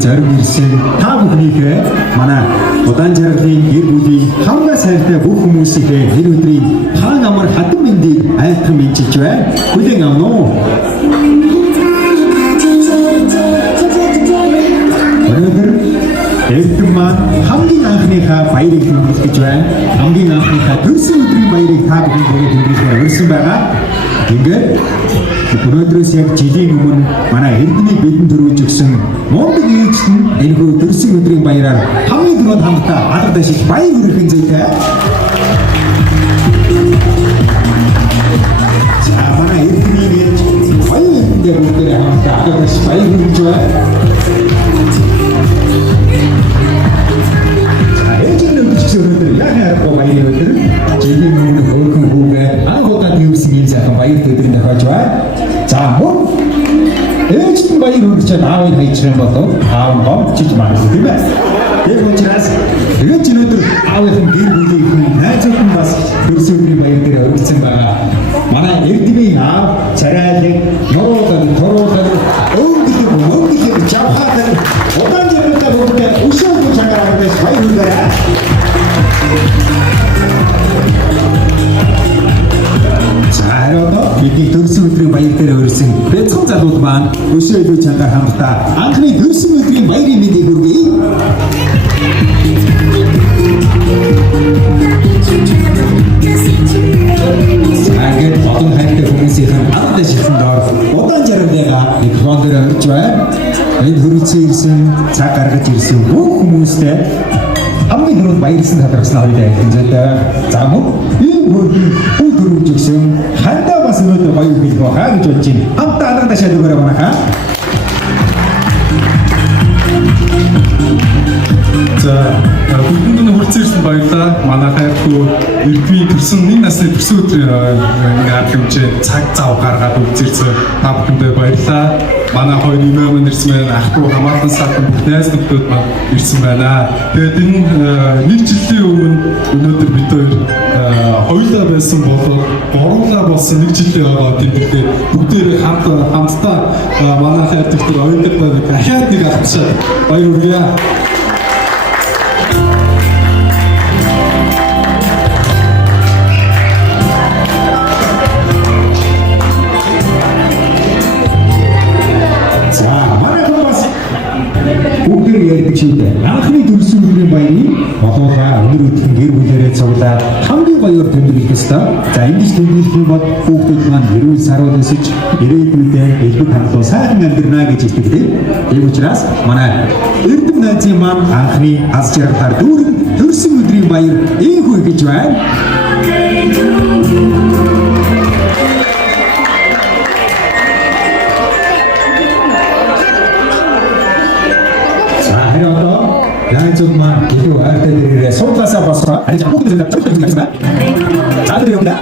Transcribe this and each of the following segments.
зориг ирсэн та бүхнийхээ манай удаан жаргалын гэр бүлийн хамгаа сайртай бүх хүмүүсийнхээ нэр өдрийн хаан амар хатан мэндийг айлтхан мэдчилж байна. Хүлээн авна уу? Өнөөдөр Эрдэм маань хамгийн анхныхаа баярыг тэмдэглэж байна. Хамгийн анхныхаа төрсөн өдрийн баярыг та бүхэн тэмдэглэхээр өрсөн байгаа. Ингээд өнөөдрөөс яг жилийн өмнө манай Эрдэмийг бидэнд төрүүлж өгсөн мундаг ээжт нь энэхүү төрсөн өдрийн баяраар хамгийн түрүүнд хамтдаа алга дашиж баяр хүргэх зүйтэй. За манай Эрдэмийг ээж баяр хүргэх бүгдээ хамтдаа алга дашиж баяр хүргэж байна. Өнөөдөр яг харахгүй баяр өдөр жилийн өмнө өөрхөн хүүгээ анх удаа дүүрсэн ийм сайхан баяр өдрөнд тохиолж байна. За мөн ээжт нь баяр хүргэж аавыг хайчран болов аав нь гомчиж магадгүй тийм ээ. Яг учраас тэгээд өнөөдөр аавын гэр бүлийн найзууд нь бас төрсөн өдрийн баяр дээр өргөцсөн байгаа. Манай Эрдэмийн аав царайлаг, нуруудан, туруудан, өнгөлөг, жавхаадан удаан жирэмтэй бүгдээ өшөөгөө чангараад баяр хүргээрэй. За одоо бидний төрсөн өдрийн баяр дээр өрсөн бяцхан залууд маань өшөө илүү чангаар хамтдаа анхны төрсөн өдрийн баярын мэндийг хүргэе. Ингээд олон хайртай хүмүүсийн хамтдаа шилхэн доор удаан жаргалыгаа микрофон дээр өрж байна. Энд хөрвцөө ирсэн, цаг гаргаж ирсэн бүх хүмүүстээ хамгийн түрүүнд баярлсан талархсан хоёроо хэлцээдээ. За мөн ийм хөрвийн бүх төрүүлж өгсөн хандаа бас өнөөдөр гоё үйл бохаа гэж бодож байна. Хамтдаа алга дашаад өгөөрэй манайхаа. За бүгдэнд нь хүрцээрсэн баярлалаа. Манай хайртай Эрдмийн төрсөн нэг насны төрсөн өдрийн ингээд хэмжээ цаг зав гаргаад үлдсэрсэн та бүхэндээ баярлалаа. Манай хоёр нэмээд ирсэн байна. Ахгүй хамаатан саатан бүх найз нөхдөд маань ирсэн байна. Тэгээд энэ нэг жилийн өмнө өнөөдөр бид хоёулаа байсан болоод гурлаа болсон нэг жилийн байгаа тэмдэглээ. Бүгдээрээ хамтдаа манай хайртай хоёулаа дахиад нэг ахчаад баяр хүргэе. Анхны төрсөн өдрийн баярыг олоолаа өнөр өдрийн гэр бүлээрээ цуглаад хамгийн баяр тэмдэглэх ёстой. За ингэж тэмдэглэх юм бол хүүхдүүд маань эрүүл сарвал өсөж ирээдүйдээ элбэг хангалуун сайхан амьдрнаа гэж итгэдэг. Тийм учраас манай Эрдэм найзын маань анхны аз жаргалаар дүүрэн төрсөн өдрийн баяр ийхүү гэж байна. Найзууд маань илүү хайртай дээрээ суудлаасаа босроо ариж бүгд зөв зөв юм байна. За тэр юм да.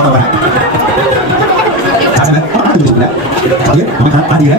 자, 그러면 하나 들으시고요. 저기, 어디에?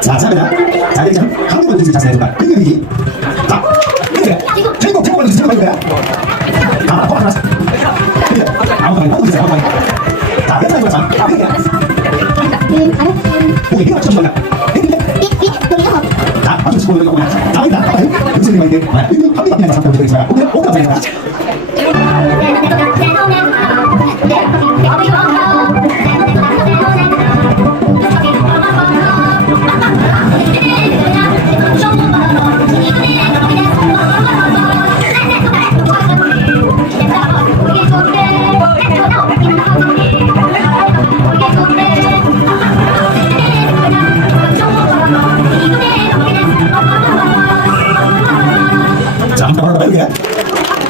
자, 자입니다. 자, 이제 한 번만 더 자세히 해봐. 이게 자, 이제 주인공 먼저 주인공 거야. 자, 보라 자, 아무 자, 괜찮아 보자. 오케이, 이거 좀 좋아. 자, 아주 좋은 거 뭐야? 자, 일단 무슨 말인데? 이거 한 번만 잠깐 보여드리자. 오케이, 자, 바로 가볼게요.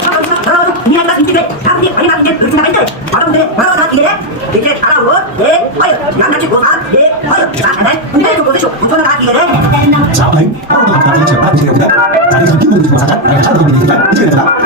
자, 바로 가볼게요. 자, 이제 기분을 좀 살짝 차도 좀 이제 됩니다.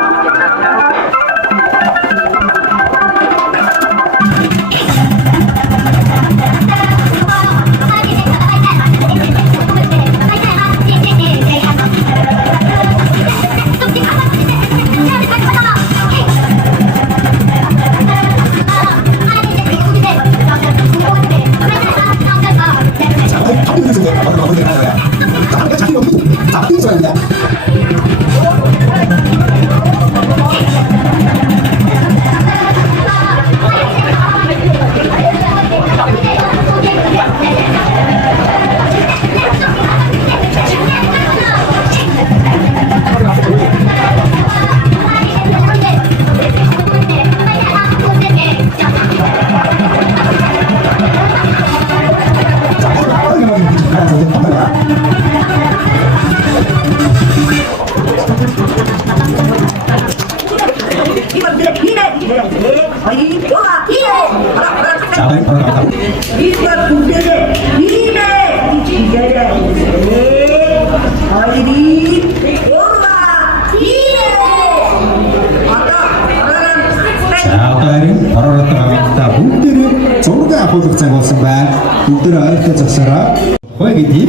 Хулгацаа болсон байна. Бүгдээ ойлгож авсараа. Гоё гэдэг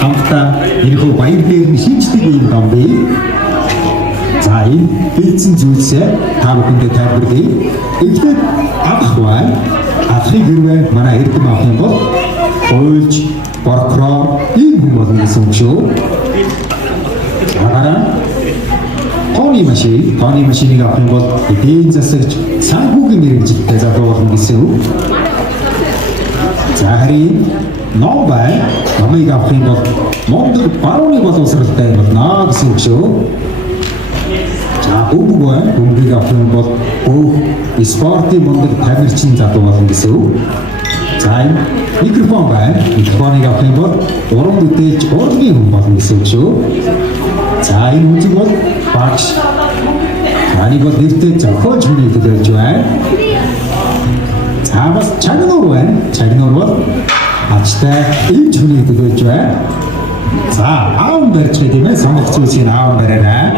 хамтдаа энэхүү баяр дээр нь шинжтэй юм дам бий. За энэ бэлдсэн зүйлсээ та бүхэндээ тайлбарлая. Эхлээд авах байна. Авахыг хэрвээ манай эрдэм авах юм бол хуульч, прокурор ийм хүн болно гэсэн үг шүү. Тооны машиныг авах юм бол эдийн засагч санхүүгийн мэргэжилтэй залуу болно гэсэн үг. За харин ном байна. Номыг авах юм бол Монгол барууны боловсралтай болно гэсэн үг шүү. За бөмбөг байна. Бөмбөгийг авах юм бол бүх спортын мундаг тамирчин залуу болно гэсэн үг. За микрофон байна. Микрофоныг авах юм бол уран бүтээлч урлагийн хүн болно гэсэн үг шүү. За энэ үнцэг бол багш. Анийг бол нэртэй зохиолч хүний төлөөлж байна. За бас чагнуур байна. Чагнуур бол ачтай эмч хүний төлөөлж байна. За аав барьж гэдэг юм сонгох зүйлсийг аав бариана.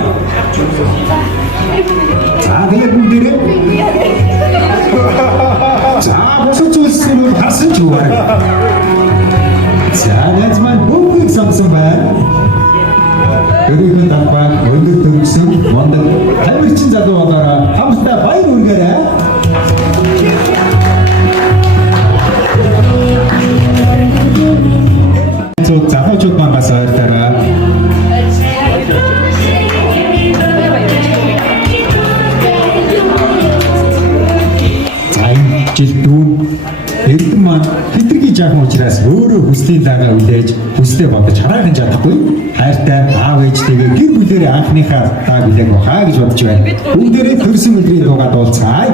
За тэгээд бүгдээрээ за босоо зүйлсийг харсан ч үгүй. За яаж маань бүгд сонсон байна. Өөрийнхөө давхар өндөр төгсөн мондөг тамирчин залуу болоороо хамтдаа баяр үргээрэй. жаахан учраас өөрөө хүслийн дагаа үлээж хүслээ бодож хараахан чадахгүй хайртай аав ээжтэйгээ гэр бүлэрээ анхныхаа дааг үлээх бахаа гэж бодож байна. Бүгдээрээ төрсөн өдрийн дуугаа дуулцгаая.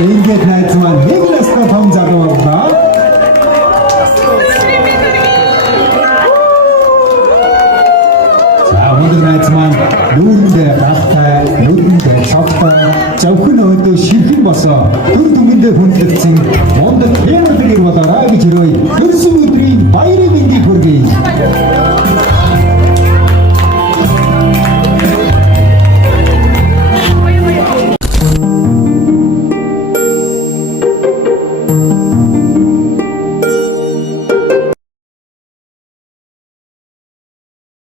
Ингээд найзмаа нэг настай том залуу боллоо. За өнөөдөр найзмаа нүүрэндээ гахтай, нүдэндээ шавтай, зөвхөн өөдөө ширхэн босоо төр түмэндээ хүндлэгдсэн мундаг хэмнэлэг болоорой гэж өрөөе. Төрсөн өдрийн баярын мэндийг хүргэе.